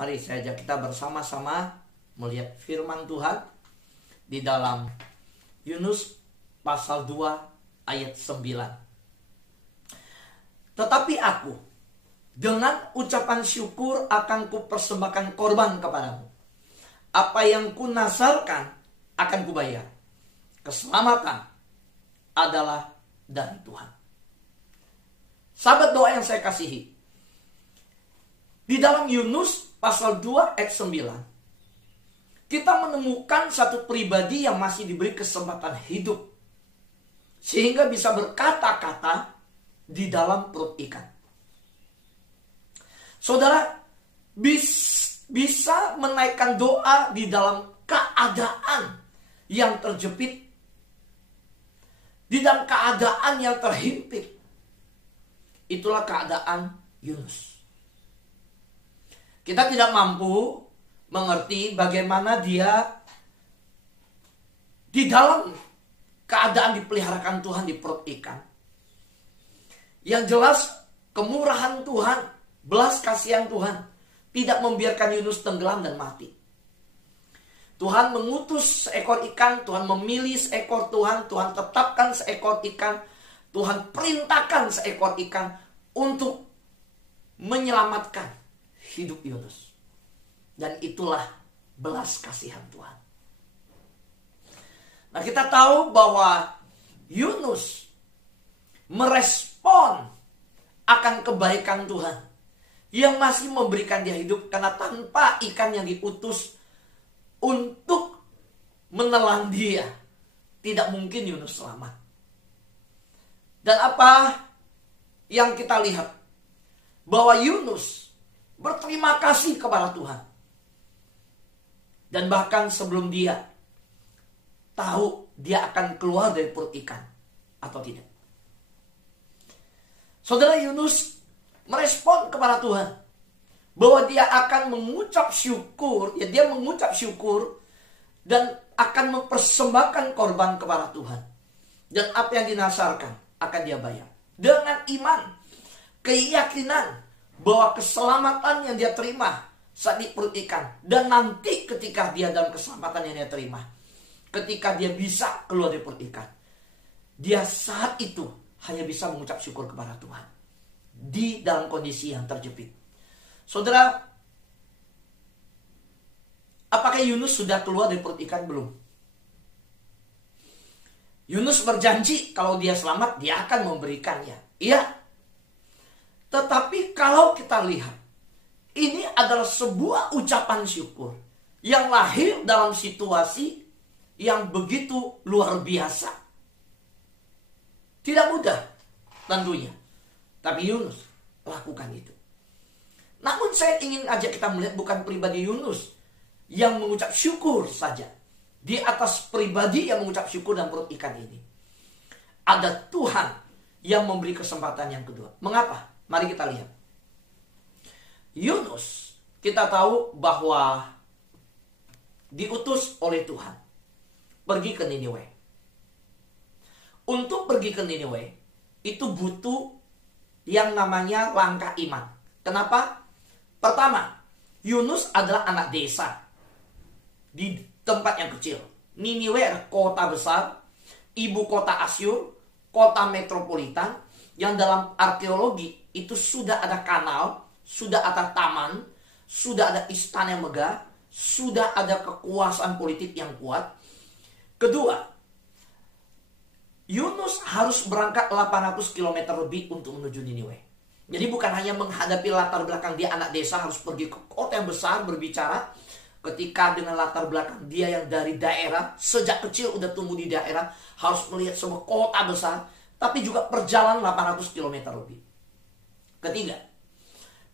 Mari saya ajak kita bersama-sama melihat firman Tuhan di dalam Yunus pasal 2 ayat 9. Tetapi aku dengan ucapan syukur akan kupersembahkan korban kepadamu. Apa yang kunazarkan akan kubayar. Keselamatan adalah dari Tuhan. Sahabat doa yang saya kasihi, di dalam Yunus pasal 2 ayat 9, kita menemukan satu pribadi yang masih diberi kesempatan hidup, sehingga bisa berkata-kata di dalam perut ikan. Saudara, bisa menaikkan doa di dalam keadaan yang terjepit, di dalam keadaan yang terhimpit. Itulah keadaan Yunus. Kita tidak mampu mengerti bagaimana dia di dalam keadaan dipeliharakan Tuhan di perut ikan. Yang jelas kemurahan Tuhan, belas kasihan Tuhan tidak membiarkan Yunus tenggelam dan mati. Tuhan mengutus seekor ikan, Tuhan memilih seekor Tuhan tetapkan seekor ikan, Tuhan perintahkan seekor ikan untuk menyelamatkan hidup Yunus. Dan itulah belas kasihan Tuhan. Nah, kita tahu bahwa Yunus merespon akan kebaikan Tuhan yang masih memberikan dia hidup, karena tanpa ikan yang diutus untuk menelan dia, tidak mungkin Yunus selamat. Dan apa yang kita lihat? Bahwa Yunus berterima kasih kepada Tuhan. Dan bahkan sebelum dia tahu dia akan keluar dari perut ikan atau tidak. Saudara, Yunus merespon kepada Tuhan bahwa dia akan mengucap syukur, dia mengucap syukur dan akan mempersembahkan korban kepada Tuhan. Dan apa yang dinasarkan akan dia bayar. Dengan iman, keyakinan bahwa keselamatan yang dia terima saat di perut ikan, dan nanti ketika dia dalam keselamatan yang dia terima, ketika dia bisa keluar dari perut ikan, dia saat itu hanya bisa mengucap syukur kepada Tuhan di dalam kondisi yang terjepit. Saudara, apakah Yunus sudah keluar dari perut ikan? Belum. Yunus berjanji kalau dia selamat, dia akan memberikannya. Iya. Tetapi kalau kita lihat, ini adalah sebuah ucapan syukur yang lahir dalam situasi yang begitu luar biasa. Tidak mudah tentunya. Tapi Yunus lakukan itu. Namun saya ingin ajak kita melihat bukan pribadi Yunus yang mengucap syukur saja. Di atas pribadi yang mengucap syukur dan perut ikan ini, ada Tuhan yang memberi kesempatan yang kedua. Mengapa? Mari kita lihat. Yunus, kita tahu bahwa diutus oleh Tuhan pergi ke Niniwe. Untuk pergi ke Niniwe itu butuh yang namanya langkah iman. Kenapa? Pertama, Yunus adalah anak desa di tempat yang kecil. Niniwe adalah kota besar, ibu kota Asyur, kota metropolitan, yang dalam arkeologi itu sudah ada kanal, sudah ada taman, sudah ada istana yang megah, sudah ada kekuasaan politik yang kuat. Kedua, Yunus harus berangkat 800 km lebih untuk menuju Niniwe. Jadi bukan hanya menghadapi latar belakang dia anak desa, harus pergi ke kota yang besar berbicara. Ketika dengan latar belakang dia yang dari daerah, sejak kecil udah tumbuh di daerah, harus melihat sebuah kota besar, tapi juga perjalanan 800 km lebih. Ketiga,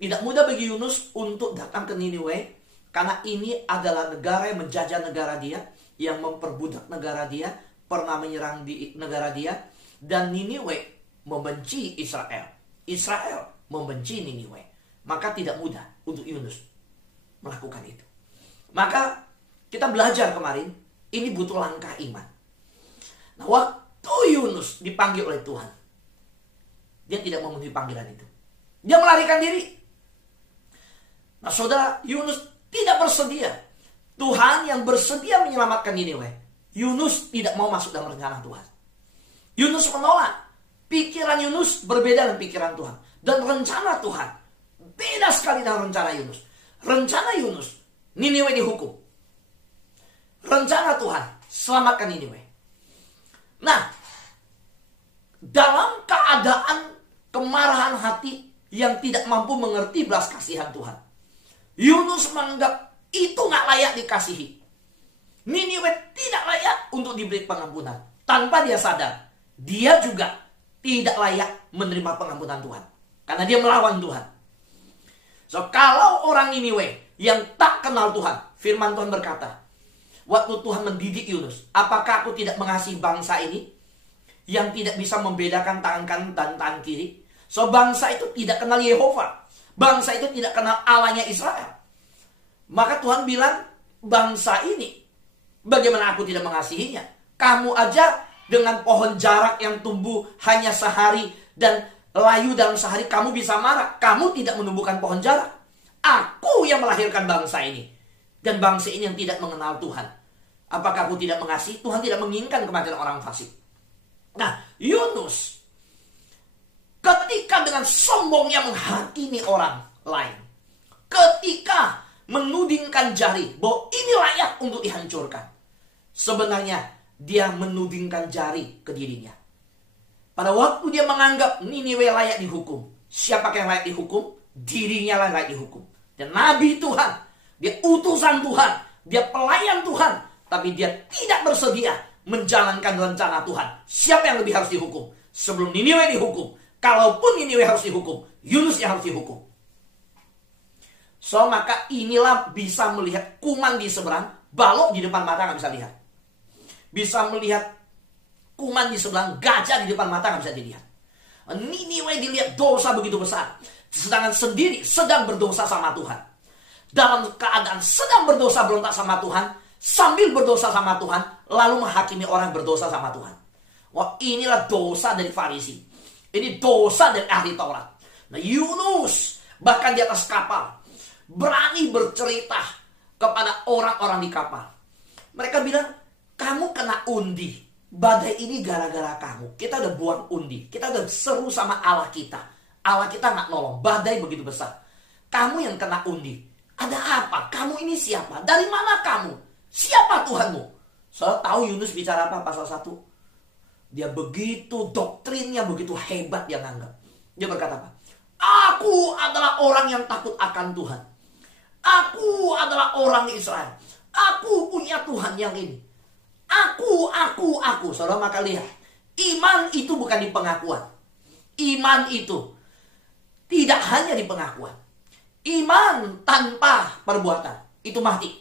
tidak mudah bagi Yunus untuk datang ke Niniwe, karena ini adalah negara yang menjajah negara dia, yang memperbudak negara dia, pernah menyerang di negara dia, dan Niniwe membenci Israel. Israel membenci Niniwe. Maka tidak mudah untuk Yunus melakukan itu. Maka kita belajar kemarin, ini butuh langkah iman. Nah, waktu Yunus dipanggil oleh Tuhan, dia tidak memenuhi panggilan itu. Dia melarikan diri. Nah saudara, Yunus tidak bersedia. Tuhan yang bersedia menyelamatkan Niniwe. Yunus tidak mau masuk dalam rencana Tuhan. Yunus menolak. Pikiran Yunus berbeda dengan pikiran Tuhan. Dan rencana Tuhan beda sekali dengan rencana Yunus. Rencana Yunus, Niniwe dihukum. Rencana Tuhan, selamatkan Niniwe. Nah, dalam keadaan kemarahan hati yang tidak mampu mengerti belas kasihan Tuhan, Yunus menganggap itu gak layak dikasihi. Niniwe tidak layak untuk diberi pengampunan. Tanpa dia sadar, dia juga tidak layak menerima pengampunan Tuhan. Karena dia melawan Tuhan. So, kalau orang Niniwe yang tak kenal Tuhan, firman Tuhan berkata, waktu Tuhan mendidik Yunus, apakah aku tidak mengasihi bangsa ini yang tidak bisa membedakan tangan kanan dan tangan kiri? So, bangsa itu tidak kenal Yehova. Bangsa itu tidak kenal Allahnya Israel. Maka Tuhan bilang, bangsa ini, bagaimana aku tidak mengasihinya? Kamu aja dengan pohon jarak yang tumbuh hanya sehari dan layu dalam sehari, kamu bisa marah. Kamu tidak menumbuhkan pohon jarak. Aku yang melahirkan bangsa ini. Dan bangsa ini yang tidak mengenal Tuhan. Apakah aku tidak mengasihi? Tuhan tidak menginginkan kematian orang fasik. Nah, Yunus ketika dengan sombongnya menghakimi orang lain, ketika menudingkan jari bahwa ini layak untuk dihancurkan, sebenarnya dia menudingkan jari ke dirinya. Pada waktu dia menganggap Niniwe layak dihukum, siapa yang layak dihukum? Dirinya lah layak dihukum. Dan Nabi Tuhan, dia utusan Tuhan, dia pelayan Tuhan, tapi dia tidak bersedia menjalankan rencana Tuhan. Siapa yang lebih harus dihukum? Sebelum Niniwe dihukum, kalaupun Niniwe harus dihukum, Yunus yang harus dihukum. So, maka inilah bisa melihat kuman di seberang, balok di depan mata gak bisa lihat. Bisa melihat kuman di seberang, gajah di depan mata gak bisa dilihat. Niniwe dilihat dosa begitu besar, sedangkan sendiri sedang berdosa sama Tuhan. Dalam keadaan sedang berdosa berontak sama Tuhan, sambil berdosa sama Tuhan, lalu menghakimi orang berdosa sama Tuhan. Wah, inilah dosa dari Farisi. Ini dosa dari ahli Taurat. Nah, Yunus bahkan di atas kapal berani bercerita kepada orang-orang di kapal. Mereka bilang, kamu kena undi. Badai ini gara-gara kamu. Kita udah buang undi. Kita udah seru sama Allah kita. Allah kita gak nolong. Badai begitu besar. Kamu yang kena undi. Ada apa? Kamu ini siapa? Dari mana kamu? Siapa Tuhanmu? Saya tahu Yunus bicara apa pasal 1. Dia begitu doktrinnya, begitu hebat dia nganggap. Dia berkata apa? Aku adalah orang yang takut akan Tuhan. Aku adalah orang Israel. Aku punya Tuhan yang ini. Aku. Saudara, maka lihat. Iman itu bukan di pengakuan. Iman itu tidak hanya di pengakuan. Iman tanpa perbuatan itu mati.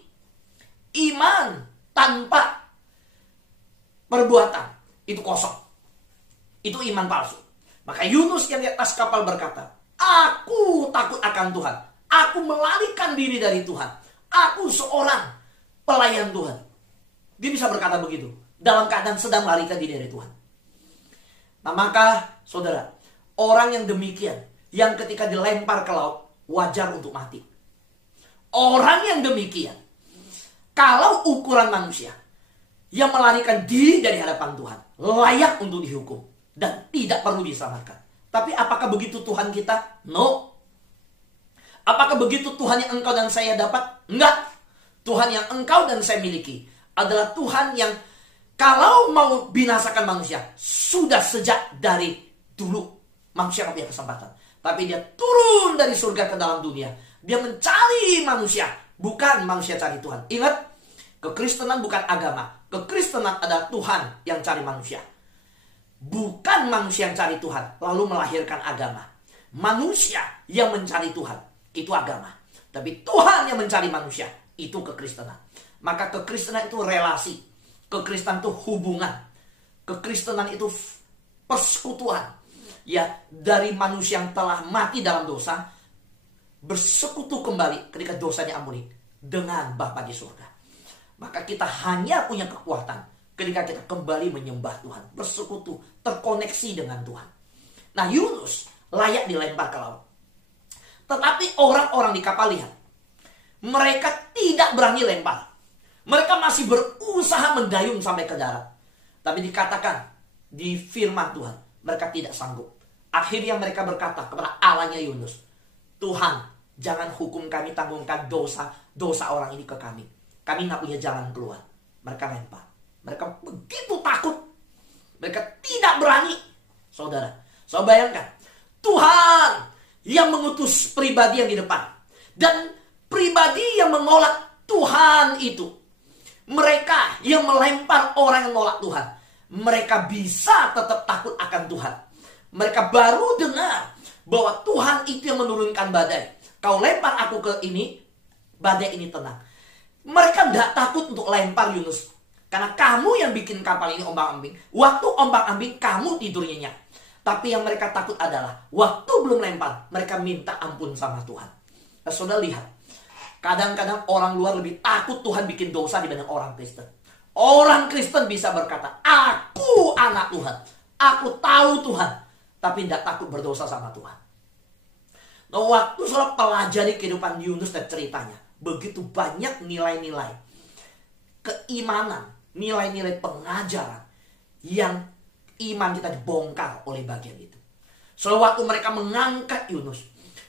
Iman tanpa perbuatan itu kosong. Itu iman palsu. Maka Yunus yang di atas kapal berkata, aku takut akan Tuhan. Aku melarikan diri dari Tuhan. Aku seorang pelayan Tuhan. Dia bisa berkata begitu dalam keadaan sedang melarikan diri dari Tuhan. Nah, maka saudara, orang yang demikian, yang ketika dilempar ke laut, wajar untuk mati. Orang yang demikian, kalau ukuran manusia, yang melarikan diri dari hadapan Tuhan, layak untuk dihukum dan tidak perlu diselamatkan. Tapi apakah begitu Tuhan kita? No. Apakah begitu Tuhan yang engkau dan saya dapat? Enggak. Tuhan yang engkau dan saya miliki adalah Tuhan yang kalau mau binasakan manusia, sudah sejak dari dulu manusia punya kesempatan. Tapi dia turun dari surga ke dalam dunia. Dia mencari manusia, bukan manusia cari Tuhan. Ingat, kekristenan bukan agama. Kekristenan adalah Tuhan yang cari manusia. Bukan manusia yang cari Tuhan, lalu melahirkan agama. Manusia yang mencari Tuhan, itu agama. Tapi Tuhan yang mencari manusia, itu kekristenan. Maka kekristenan itu relasi. Kekristenan itu hubungan. Kekristenan itu persekutuan. Ya, dari manusia yang telah mati dalam dosa, bersekutu kembali ketika dosanya ampuni dengan Bapa di surga. Maka kita hanya punya kekuatan ketika kita kembali menyembah Tuhan, bersekutu, terkoneksi dengan Tuhan. Nah, Yunus layak dilempar ke laut. Tetapi orang-orang di kapal lihat, Mereka tidak berani lempar. Mereka masih berusaha mendayung sampai ke darat. Tapi dikatakan di firman Tuhan, mereka tidak sanggup. Akhirnya mereka berkata kepada Allahnya Yunus, Tuhan, jangan hukum kami, tanggungkan dosa orang ini ke kami. Kami nggak punya jalan keluar. Mereka lempar. Mereka begitu takut. Mereka tidak berani. Saudara, bayangkan, Tuhan yang mengutus pribadi yang di depan. Dan pribadi yang menolak Tuhan itu. Mereka yang melempar orang yang menolak Tuhan. Mereka bisa tetap takut akan Tuhan. Mereka baru dengar bahwa Tuhan itu yang menurunkan badai. Kau lempar aku ke ini, badai ini tenang. Mereka tidak takut untuk lempar Yunus. Karena kamu yang bikin kapal ini ombang-ambing. Waktu ombang-ambing kamu tidur nyenyak. Tapi yang mereka takut adalah waktu belum lempar, mereka minta ampun sama Tuhan. Nah, saudara lihat. Kadang-kadang orang luar lebih takut Tuhan bikin dosa dibanding orang Kristen. Orang Kristen bisa berkata, aku anak Tuhan. Aku tahu Tuhan. Tapi tidak takut berdosa sama Tuhan. Nah, waktu saudara pelajari kehidupan Yunus dan ceritanya, begitu banyak nilai-nilai keimanan, nilai-nilai pengajaran yang iman kita dibongkar oleh bagian itu. So, waktu mereka mengangkat Yunus,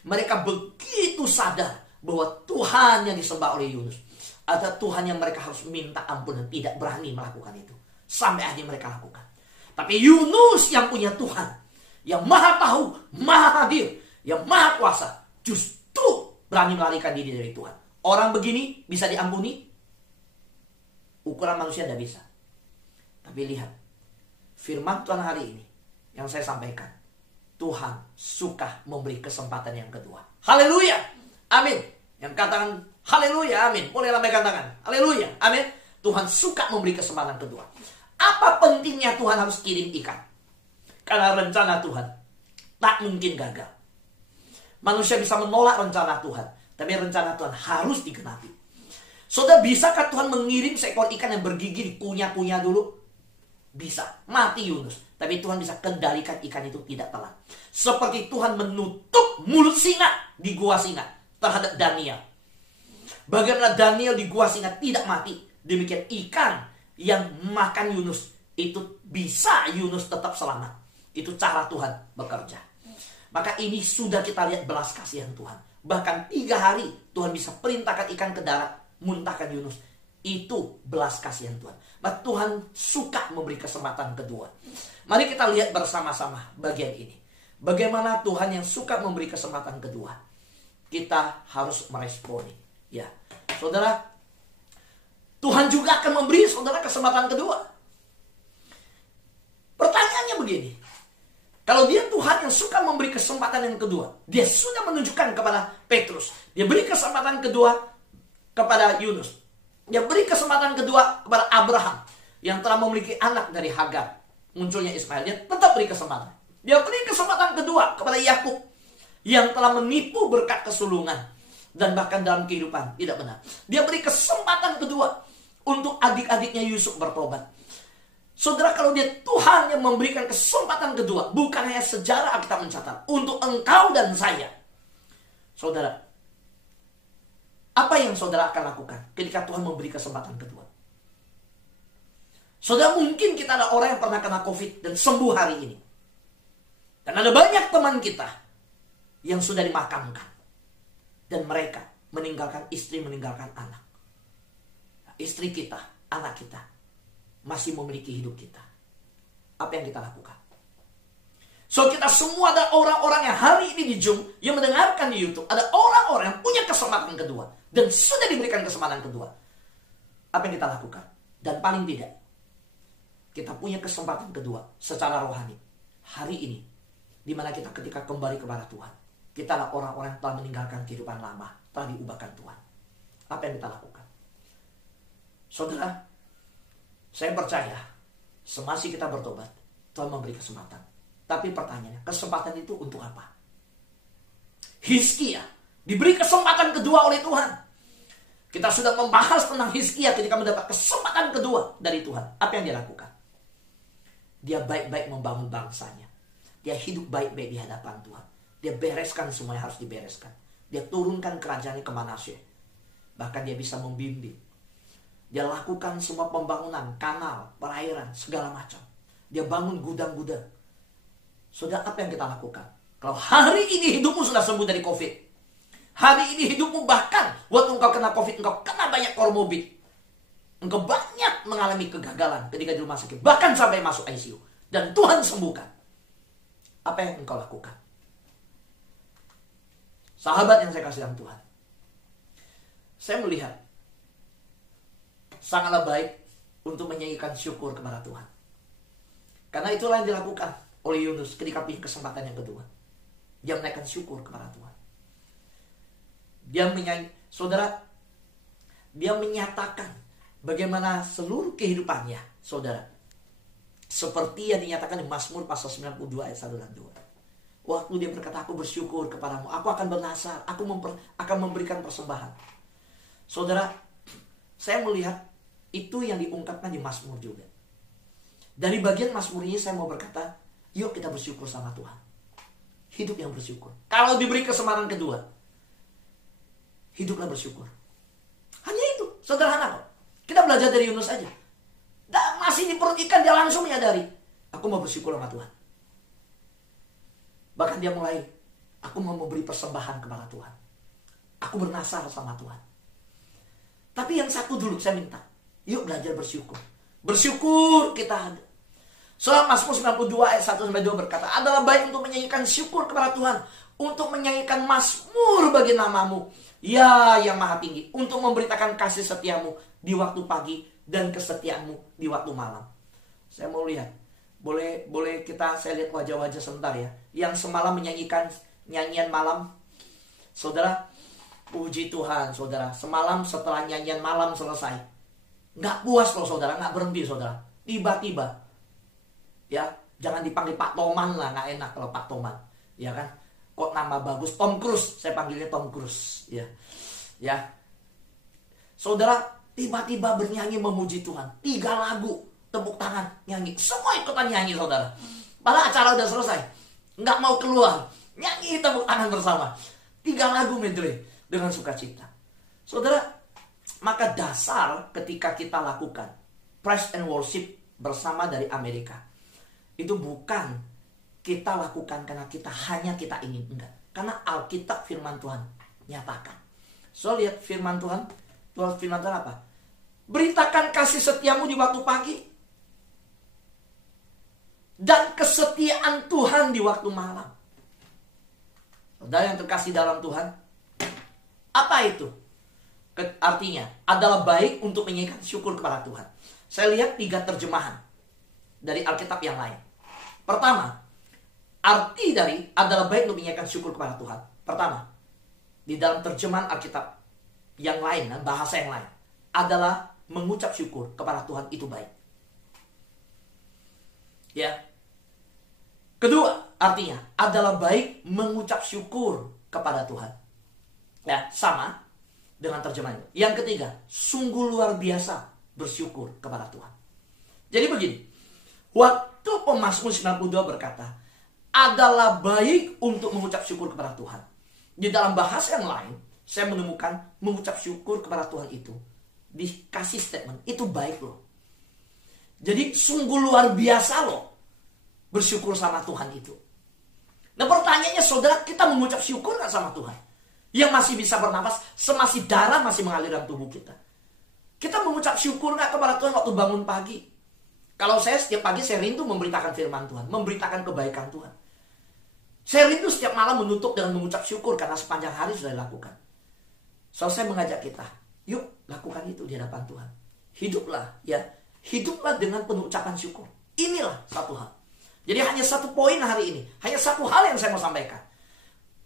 mereka begitu sadar bahwa Tuhan yang disembah oleh Yunus ada Tuhan yang mereka harus minta ampun dan tidak berani melakukan itu. Sampai akhirnya mereka lakukan. Tapi Yunus yang punya Tuhan, yang maha tahu, maha hadir, yang maha kuasa, justru berani melarikan diri dari Tuhan. Orang begini bisa diampuni? Ukuran manusia tidak bisa. Tapi lihat, firman Tuhan hari ini yang saya sampaikan, Tuhan suka memberi kesempatan yang kedua. Haleluya, amin. Yang katakan haleluya, amin. Boleh lambaikan tangan. Haleluya, amin. Tuhan suka memberi kesempatan kedua. Apa pentingnya Tuhan harus kirim ikan? Karena rencana Tuhan tak mungkin gagal. Manusia bisa menolak rencana Tuhan, tapi rencana Tuhan harus digenapi. Saudara, bisakah Tuhan mengirim seekor ikan yang bergigi dikunyah-kunyah dulu? Bisa. Mati Yunus. Tapi Tuhan bisa kendalikan ikan itu tidak telan. Seperti Tuhan menutup mulut singa di gua singa terhadap Daniel. Bagaimana Daniel di gua singa tidak mati, demikian ikan yang makan Yunus itu bisa Yunus tetap selamat. Itu cara Tuhan bekerja. Maka ini sudah kita lihat belas kasihan Tuhan. Bahkan 3 hari Tuhan bisa perintahkan ikan ke darat, muntahkan Yunus. Itu belas kasihan Tuhan. Maka Tuhan suka memberi kesempatan kedua. Mari kita lihat bersama-sama bagian ini. Bagaimana Tuhan yang suka memberi kesempatan kedua. Kita harus meresponi. Ya, saudara, Tuhan juga akan memberi saudara kesempatan kedua. Pertanyaannya begini. Kalau dia Tuhan yang suka memberi kesempatan yang kedua, dia sudah menunjukkan kepada Petrus. Dia beri kesempatan kedua kepada Yunus. Dia beri kesempatan kedua kepada Abraham yang telah memiliki anak dari Hagar. Munculnya Ismail. Dia tetap beri kesempatan. Dia beri kesempatan kedua kepada Yakub yang telah menipu berkat kesulungan dan bahkan dalam kehidupan tidak benar. Dia beri kesempatan kedua untuk adik-adiknya Yusuf bertobat. Saudara, kalau dia Tuhan yang memberikan kesempatan kedua, bukan hanya sejarah Alkitab mencatat, untuk engkau dan saya. Saudara, apa yang saudara akan lakukan ketika Tuhan memberi kesempatan kedua? Saudara, mungkin kita ada orang yang pernah kena COVID dan sembuh hari ini. Dan ada banyak teman kita yang sudah dimakamkan. Dan mereka meninggalkan istri, meninggalkan anak. Istri kita, anak kita masih memiliki hidup kita. Apa yang kita lakukan? So, kita semua ada orang-orang yang hari ini di Zoom, yang mendengarkan di YouTube. Ada orang-orang yang punya kesempatan kedua. Dan sudah diberikan kesempatan kedua. Apa yang kita lakukan? Dan paling tidak, kita punya kesempatan kedua secara rohani. Hari ini, di mana kita ketika kembali kepada Tuhan, kita adalah orang-orang yang telah meninggalkan kehidupan lama, telah diubahkan Tuhan. Apa yang kita lakukan? Saudara, saya percaya semasih kita bertobat, Tuhan memberi kesempatan. Tapi pertanyaannya, kesempatan itu untuk apa? Hizkia diberi kesempatan kedua oleh Tuhan. Kita sudah membahas tentang Hizkia ketika mendapat kesempatan kedua dari Tuhan. Apa yang dia lakukan? Dia baik-baik membangun bangsanya. Dia hidup baik-baik di hadapan Tuhan. Dia bereskan semua yang harus dibereskan. Dia turunkan kerajaannya ke Manasye. Bahkan dia bisa membimbing. Dia lakukan semua pembangunan, kanal, perairan, segala macam. Dia bangun gudang-gudang. Saudara, apa yang kita lakukan? Kalau hari ini hidupmu sudah sembuh dari COVID, hari ini hidupmu bahkan waktu engkau kena COVID, engkau kena banyak komorbid, engkau banyak mengalami kegagalan ketika di rumah sakit, bahkan sampai masuk ICU, dan Tuhan sembuhkan. Apa yang engkau lakukan? Sahabat yang saya kasih dalam Tuhan, saya melihat sangatlah baik untuk menyanyikan syukur kepada Tuhan. Karena itulah yang dilakukan oleh Yunus ketika punya kesempatan yang kedua. Dia menaikkan syukur kepada Tuhan. Dia saudara, dia menyatakan bagaimana seluruh kehidupannya, saudara, seperti yang dinyatakan di Mazmur pasal 92 ayat 1 dan 2. Waktu dia berkata, aku bersyukur kepadamu, aku akan bernasar, aku akan memberikan persembahan. Saudara, saya melihat itu yang diungkapkan di Mazmur juga. Dari bagian Mazmur ini saya mau berkata, yuk kita bersyukur sama Tuhan. Hidup yang bersyukur. Kalau diberi kesempatan kedua, hiduplah bersyukur. Hanya itu, sederhana kok. Kita belajar dari Yunus aja. Masih di perut ikan, dia langsung menyadari, aku mau bersyukur sama Tuhan. Bahkan dia mulai, aku mau memberi persembahan kepada Tuhan. Aku bernasar sama Tuhan. Tapi yang satu dulu saya minta, yuk belajar bersyukur. Bersyukur kita ada. Soal Mazmur 92 ayat 1-2 berkata, adalah baik untuk menyanyikan syukur kepada Tuhan, untuk menyanyikan mazmur bagi namamu, ya yang maha tinggi, untuk memberitakan kasih setiamu di waktu pagi dan kesetiaanmu di waktu malam. Saya mau lihat, boleh saya lihat wajah-wajah sebentar ya, yang semalam menyanyikan nyanyian malam. Saudara, puji Tuhan saudara, semalam setelah nyanyian malam selesai, nggak puas loh saudara, nggak berhenti saudara. Tiba-tiba, ya jangan dipanggil Pak Toman lah, nggak enak kalau Pak Toman, ya kan? Kok nama bagus, Tom Cruise, saya panggilnya Tom Cruise, ya. Saudara, tiba-tiba bernyanyi memuji Tuhan, 3 lagu, tepuk tangan, nyanyi, semua ikutan nyanyi saudara. Padahal acara udah selesai, nggak mau keluar, nyanyi tepuk tangan bersama, 3 lagu medley dengan sukacita. Saudara, maka dasar ketika kita lakukan praise and worship bersama dari Amerika, itu bukan kita lakukan karena hanya kita ingin, enggak. Karena Alkitab firman Tuhan nyatakan. So lihat firman Tuhan apa? Beritakan kasih setiamu di waktu pagi dan kesetiaan Tuhan di waktu malam. Saudara yang terkasih dalam Tuhan, apa itu? Artinya adalah baik untuk menyanyikan syukur kepada Tuhan. Saya lihat 3 terjemahan dari Alkitab yang lain. Pertama, arti dari adalah baik untuk menyanyikan syukur kepada Tuhan. Pertama, di dalam terjemahan Alkitab yang lain, bahasa yang lain, adalah mengucap syukur kepada Tuhan itu baik. Ya. Kedua, artinya adalah baik mengucap syukur kepada Tuhan. Ya, sama dengan terjemahan itu. Yang ketiga, sungguh luar biasa bersyukur kepada Tuhan. Jadi begini, waktu pemazmur 92 berkata, adalah baik untuk mengucap syukur kepada Tuhan. Di dalam bahasa yang lain, saya menemukan mengucap syukur kepada Tuhan itu dikasih statement, itu baik loh. Jadi sungguh luar biasa loh bersyukur sama Tuhan itu. Nah pertanyaannya saudara, kita mengucap syukur gak sama Tuhan? Yang masih bisa bernapas, semasih darah masih mengalir dalam tubuh kita. Kita mengucap syukur gak kepada Tuhan waktu bangun pagi? Kalau saya setiap pagi saya rindu memberitakan firman Tuhan, memberitakan kebaikan Tuhan. Saya rindu setiap malam menutup dengan mengucap syukur karena sepanjang hari sudah dilakukan. So saya mengajak kita, yuk lakukan itu di hadapan Tuhan. Hiduplah ya, hiduplah dengan penuh ucapan syukur. Inilah satu hal. Jadi hanya satu poin hari ini, hanya satu hal yang saya mau sampaikan.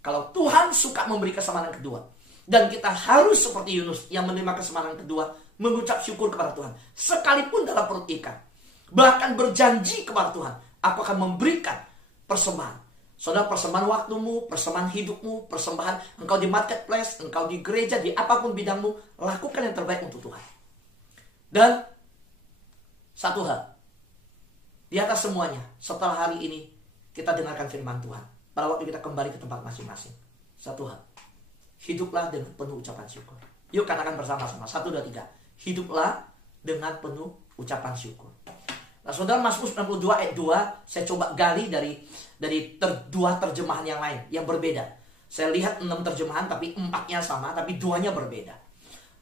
Kalau Tuhan suka memberi kesempatan kedua, dan kita harus seperti Yunus yang menerima kesempatan kedua, mengucap syukur kepada Tuhan, sekalipun dalam perut ikan. Bahkan berjanji kepada Tuhan, aku akan memberikan persembahan. Saudara, persembahan waktumu, persembahan hidupmu, persembahan engkau di marketplace, engkau di gereja, di apapun bidangmu, lakukan yang terbaik untuk Tuhan. Dan satu hal, di atas semuanya, setelah hari ini kita dengarkan firman Tuhan, pada waktu kita kembali ke tempat masing-masing, satu hal, hiduplah dengan penuh ucapan syukur. Yuk katakan bersama-sama. 1, 2, 3. Hiduplah dengan penuh ucapan syukur. Nah, saudara, Mazmur 92 ayat 2 saya coba gali dari dua terjemahan yang lain yang berbeda. Saya lihat 6 terjemahan tapi 4-nya sama tapi 2-nya berbeda.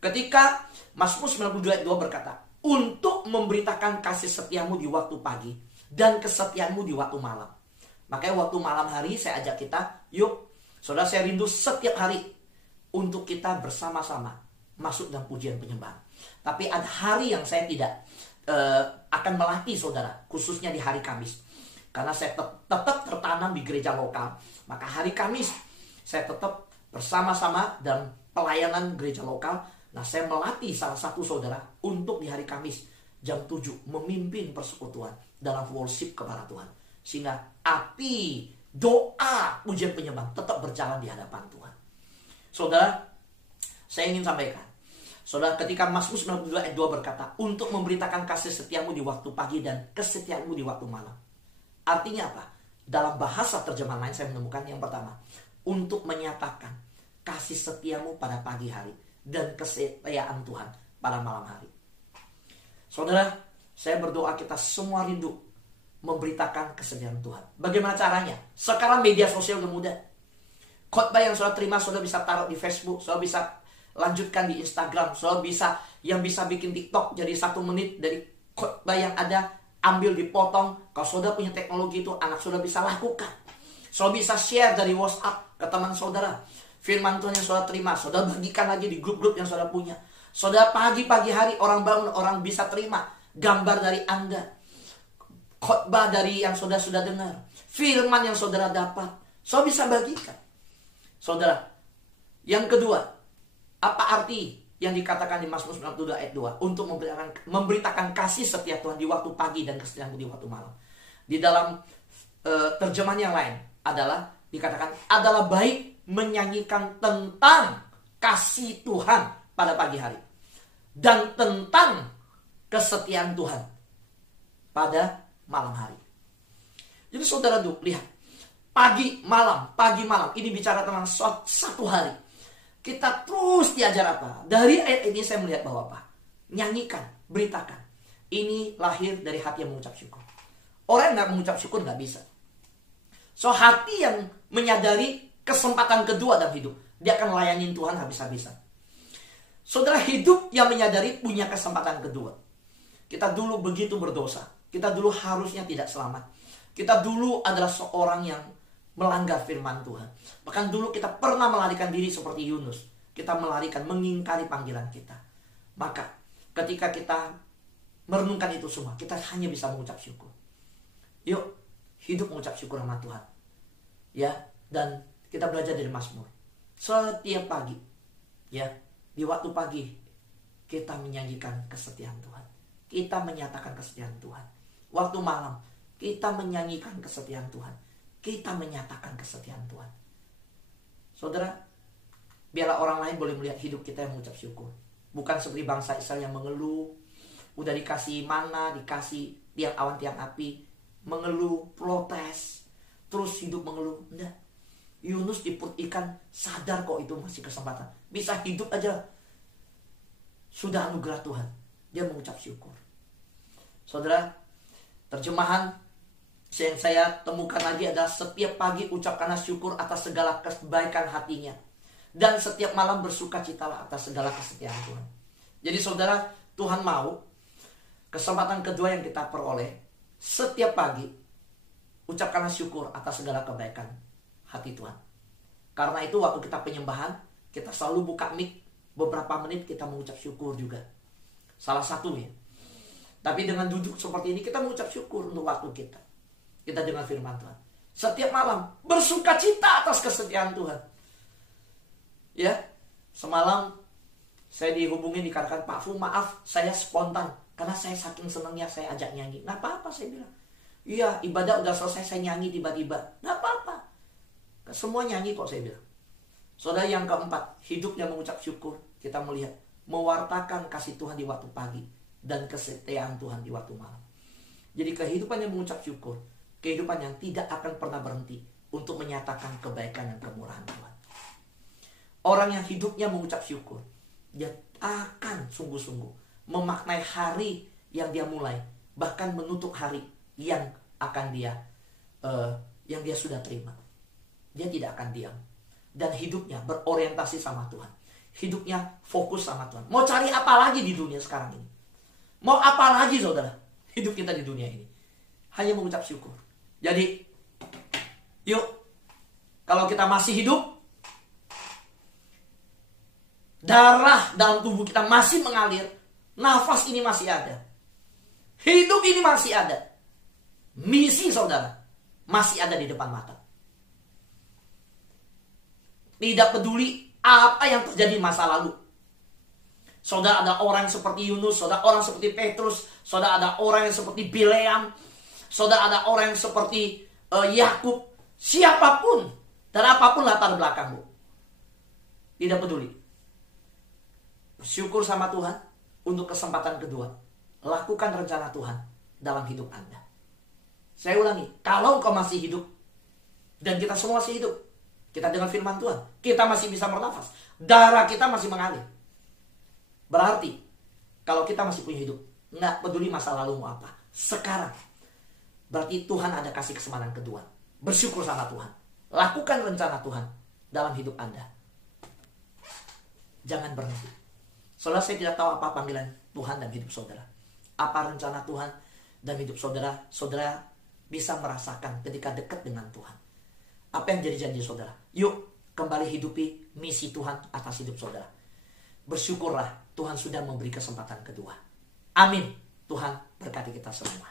Ketika Mazmur 92 ayat 2 berkata, untuk memberitakan kasih setiamu di waktu pagi dan kesetiaanmu di waktu malam. Makanya waktu malam hari saya ajak kita, yuk saudara, saya rindu setiap hari untuk kita bersama-sama masuk dalam pujian penyembahan. Tapi ada hari yang saya tidak akan melatih saudara, khususnya di hari Kamis. Karena saya tetap tertanam di gereja lokal. Maka hari Kamis saya tetap bersama-sama dalam pelayanan gereja lokal. Nah, saya melatih salah satu saudara untuk di hari Kamis jam 7 memimpin persekutuan dalam worship kepada Tuhan. Sehingga api, doa, pujian penyembahan tetap berjalan di hadapan Tuhan. Saudara, saya ingin sampaikan. Saudara, ketika Mazmur 92 ayat 2 berkata, untuk memberitakan kasih setiamu di waktu pagi dan kesetiaanmu di waktu malam. Artinya apa? Dalam bahasa terjemahan lain saya menemukan yang pertama, untuk menyatakan kasih setiamu pada pagi hari dan kesetiaan Tuhan pada malam hari. Saudara, saya berdoa kita semua rindu memberitakan kesetiaan Tuhan. Bagaimana caranya? Sekarang media sosial udah mudah. Khotbah yang saudara terima, saudara bisa taruh di Facebook, saudara bisa lanjutkan di Instagram, saudara bisa bikin TikTok jadi 1 menit dari khotbah yang ada, ambil dipotong. Kalau saudara punya teknologi itu, anak saudara bisa lakukan. Saudara bisa share dari WhatsApp ke teman saudara. Firman Tuhan yang saudara terima, saudara bagikan lagi di grup-grup yang saudara punya. Saudara pagi-pagi hari orang bangun, orang bisa terima gambar dari Anda, khotbah dari yang saudara sudah dengar, firman yang saudara dapat, saudara bisa bagikan. Saudara, yang kedua, apa arti yang dikatakan di Mazmur 92 ayat 2? Untuk memberitakan kasih setia Tuhan di waktu pagi dan kesetiaanmu di waktu malam. Di dalam terjemahan yang lain adalah dikatakan adalah baik menyanyikan tentang kasih Tuhan pada pagi hari dan tentang kesetiaan Tuhan pada malam hari. Jadi saudara lihat, pagi malam ini bicara tentang satu hari. Kita terus diajar apa? Dari ayat ini saya melihat bahwa apa? Nyanyikan, beritakan. Ini lahir dari hati yang mengucap syukur. Orang yang gak mengucap syukur gak bisa. So hati yang menyadari kesempatan kedua dalam hidup, dia akan layanin Tuhan habis-habisan. Saudara, hidup yang menyadari punya kesempatan kedua. Kita dulu begitu berdosa. Kita dulu harusnya tidak selamat. Kita dulu adalah seorang yang melanggar firman Tuhan. Bahkan dulu kita pernah melarikan diri seperti Yunus. Kita melarikan, mengingkari panggilan kita. Maka ketika kita merenungkan itu semua, kita hanya bisa mengucap syukur. Yuk, hidup mengucap syukur sama Tuhan. Ya, dan kita belajar dari Mazmur. Setiap pagi, ya, di waktu pagi kita menyanyikan kesetiaan Tuhan. Kita menyatakan kesetiaan Tuhan. Waktu malam kita menyanyikan kesetiaan Tuhan. Kita menyatakan kesetiaan Tuhan. Saudara, biarlah orang lain boleh melihat hidup kita yang mengucap syukur. Bukan seperti bangsa Israel yang mengeluh, udah dikasih mana, dikasih tiang awan, tiang api, mengeluh, protes, terus hidup mengeluh. Enggak. Yunus di perut ikan sadar kok itu masih kesempatan. Bisa hidup aja. Sudah anugerah Tuhan. Dia mengucap syukur. Saudara, terjemahan yang saya temukan lagi adalah setiap pagi ucapkanlah syukur atas segala kebaikan hatinya. Dan setiap malam bersukacitalah atas segala kesetiaan Tuhan. Jadi saudara, Tuhan mau kesempatan kedua yang kita peroleh setiap pagi ucapkanlah syukur atas segala kebaikan hati Tuhan. Karena itu waktu kita penyembahan, kita selalu buka mic, beberapa menit kita mengucap syukur juga. Salah satunya. Tapi dengan duduk seperti ini kita mengucap syukur untuk waktu kita. Kita dengar firman Tuhan. Setiap malam bersukacita atas kesetiaan Tuhan. Ya, semalam saya dihubungin, dikatakan, Pak Fu, maaf saya spontan. Karena saya saking senangnya saya ajak nyanyi. Nggak apa-apa, saya bilang. Iya, ibadah udah selesai saya nyanyi tiba-tiba. Nggak apa-apa. Semua nyanyi kok, saya bilang. Saudara, yang keempat, hidup yang mengucap syukur. Kita melihat, mewartakan kasih Tuhan di waktu pagi dan kesetiaan Tuhan di waktu malam. Jadi kehidupan yang mengucap syukur, kehidupan yang tidak akan pernah berhenti untuk menyatakan kebaikan dan kemurahan Tuhan. Orang yang hidupnya mengucap syukur, dia akan sungguh-sungguh memaknai hari yang dia mulai, bahkan menutup hari yang akan dia sudah terima. Dia tidak akan diam, dan hidupnya berorientasi sama Tuhan. Hidupnya fokus sama Tuhan. Mau cari apa lagi di dunia sekarang ini? Mau apa lagi saudara? Hidup kita di dunia ini hanya mengucap syukur. Jadi yuk, kalau kita masih hidup, darah dalam tubuh kita masih mengalir, nafas ini masih ada, hidup ini masih ada, misi saudara masih ada di depan mata. Tidak peduli apa yang terjadi di masa lalu. Saudara, ada orang seperti Yunus, saudara orang seperti Petrus, saudara ada orang yang seperti Bileam, saudara ada orang yang seperti Yakub, siapapun dan apapun latar belakangmu, tidak peduli. Bersyukur sama Tuhan untuk kesempatan kedua. Lakukan rencana Tuhan dalam hidup Anda. Saya ulangi, kalau engkau masih hidup, dan kita semua masih hidup, kita dengar firman Tuhan, kita masih bisa bernafas, darah kita masih mengalir, berarti kalau kita masih punya hidup, nggak peduli masa lalumu apa, sekarang berarti Tuhan ada kasih kesempatan kedua. Bersyukur sama Tuhan. Lakukan rencana Tuhan dalam hidup Anda. Jangan berhenti. Saudara, saya tidak tahu apa panggilan Tuhan dalam hidup saudara, apa rencana Tuhan dalam hidup saudara. Saudara bisa merasakan ketika dekat dengan Tuhan, apa yang jadi janji saudara. Yuk kembali hidupi misi Tuhan atas hidup saudara. Bersyukurlah Tuhan sudah memberi kesempatan kedua. Amin. Tuhan berkati kita semua.